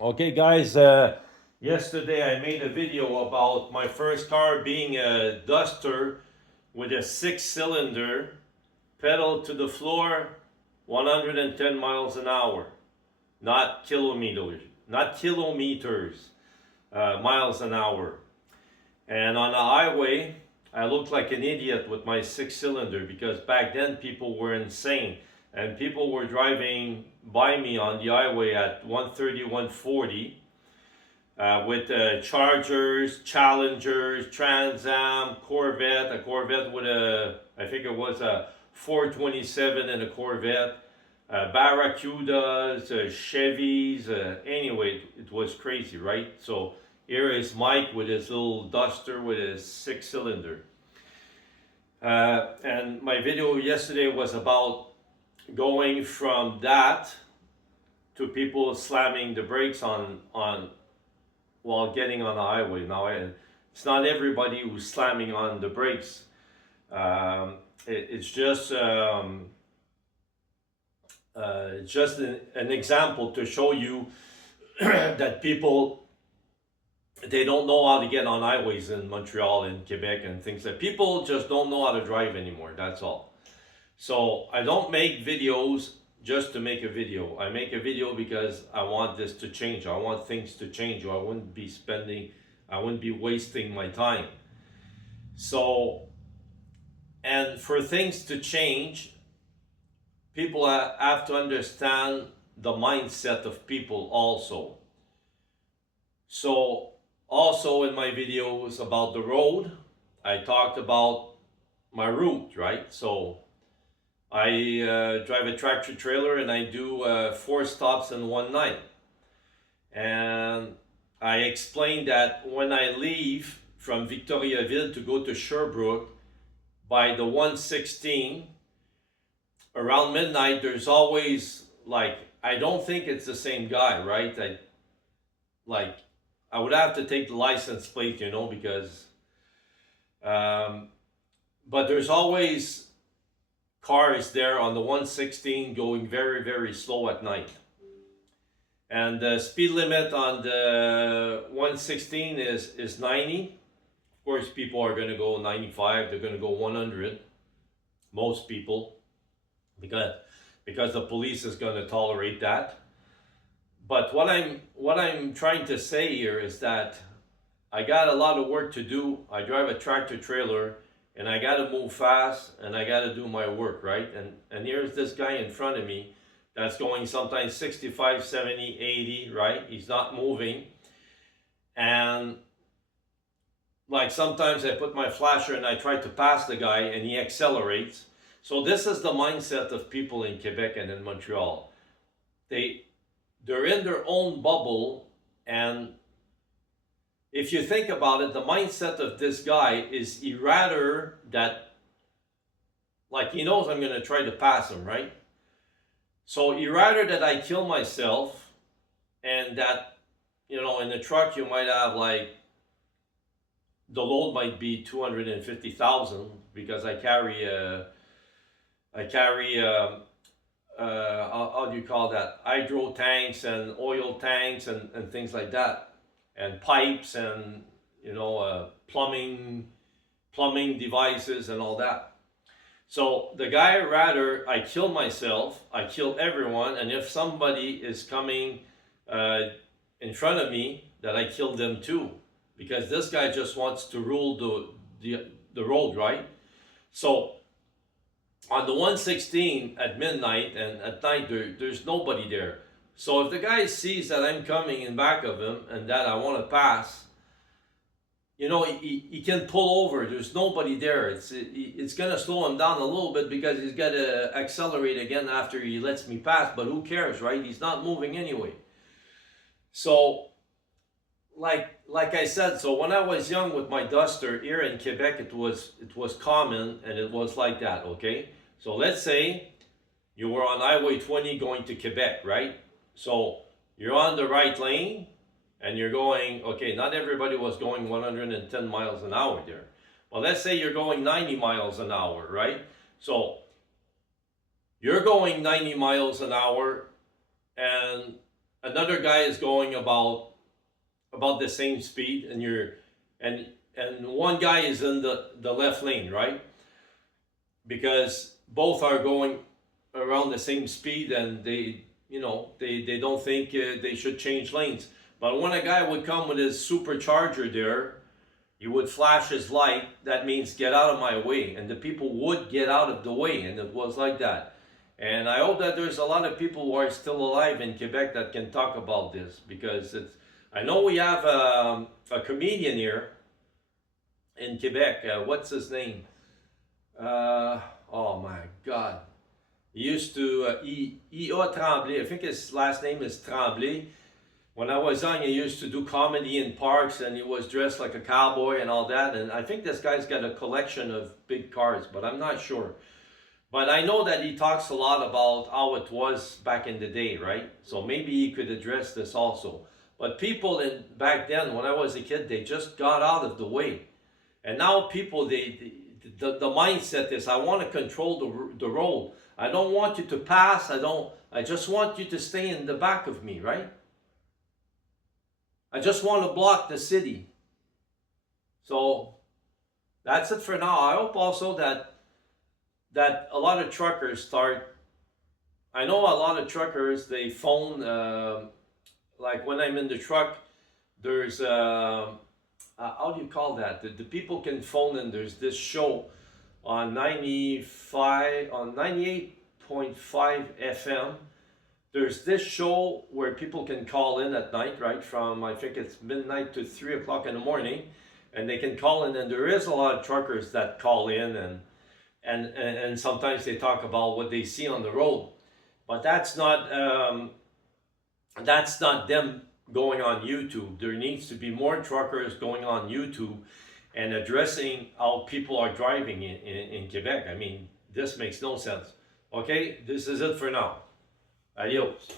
Okay, guys, yesterday I made a video about my first car being a Duster with a 6-cylinder, pedal to the floor, 110 miles an hour, not kilometers, miles an hour. And on the highway, I looked like an idiot with my 6-cylinder because back then people were insane and people were driving by me on the highway at 130, 140 with Chargers, Challengers, Trans Am, Corvette, a Corvette with I think it was a 427 and a Corvette, Barracudas, Chevys. Anyway, it was crazy, right? So here is Mike with his little Duster with his 6-cylinder. And my video yesterday was about going from that to people slamming the brakes on while getting on the highway. Now, it's not everybody who's slamming on the brakes. It's just an example to show you that people, they don't know how to get on highways in Montreal and Quebec and things like that. People just don't know how to drive anymore. That's all. So I don't make videos just to make a video. I make a video because I want this to change. I want things to change, or I wouldn't be wasting my time. So, and for things to change, people have to understand the mindset of people also. So, also in my videos about the road, I talked about my route, right? So, I drive a tractor trailer and I do 4 stops in one night. And I explained that when I leave from Victoriaville to go to Sherbrooke by the 116, around midnight, there's always I don't think it's the same guy, right? I would have to take the license plate, because, but there's always cars there on the 116 going very, very slow at night. And the speed limit on the 116 is 90. Of course, people are going to go 95. They're going to go 100. Most people, because the police is going to tolerate that. But what I'm trying to say here is that I got a lot of work to do. I drive a tractor trailer and I got to move fast and I got to do my work, right? And here's this guy in front of me that's going sometimes 65, 70, 80, right? He's not moving. And sometimes I put my flasher and I try to pass the guy and he accelerates. So this is the mindset of people in Quebec and in Montreal. They're in their own bubble, and if you think about it, the mindset of this guy is he rather that, he knows I'm going to try to pass him, right? So he rather that I kill myself, and that, in the truck you might have the load might be 250,000 because I carry how do you call that? Hydro tanks and oil tanks and things like that, and pipes and plumbing devices and all that. So the guy rather I kill myself, I kill everyone, and if somebody is coming in front of me, that I kill them too, because this guy just wants to rule the road, right? So on the 116 at midnight and at night, there's nobody there. So if the guy sees that I'm coming in back of him and that I want to pass, he can pull over. There's nobody there. It's going to slow him down a little bit because he's got to accelerate again after he lets me pass. But who cares, right? He's not moving anyway. So, like I said, so when I was young with my Duster here in Quebec, it was common and it was like that, okay? So let's say you were on Highway 20 going to Quebec, right? So you're on the right lane and you're going, okay, not everybody was going 110 miles an hour there. Well, let's say you're going 90 miles an hour, right? So you're going 90 miles an hour and another guy is going about the same speed, and and one guy is in the left lane, right? Because both are going around the same speed, and they don't think they should change lanes. But when a guy would come with his supercharger there, he would flash his light. That means get out of my way, and the people would get out of the way, and it was like that. And I hope that there's a lot of people who are still alive in Quebec that can talk about this, because it's. I know we have a comedian here in Quebec. What's his name? Oh my God. He used to, E.O. Tremblay. I think his last name is Tremblay. When I was young, he used to do comedy in parks, and he was dressed like a cowboy and all that. And I think this guy's got a collection of big cars, but I'm not sure. But I know that he talks a lot about how it was back in the day, right? So maybe he could address this also. But people back then, when I was a kid, they just got out of the way. And now people, the mindset is, I want to control the road. I don't want you to pass. I just want you to stay in the back of me, right? I just want to block the city. So that's it for now. I hope also that a lot of truckers start. I know a lot of truckers, they phone, like when I'm in the truck, there's how do you call that? The people can phone in. There's this show on 98.5 FM. There's this show where people can call in at night, right? From, I think it's midnight to 3 o'clock in the morning, and they can call in, and there is a lot of truckers that call in, and sometimes they talk about what they see on the road. But that's not them going on YouTube. There needs to be more truckers going on YouTube and addressing how people are driving in Quebec. I mean, this makes no sense. Okay, this is it for now. Adios.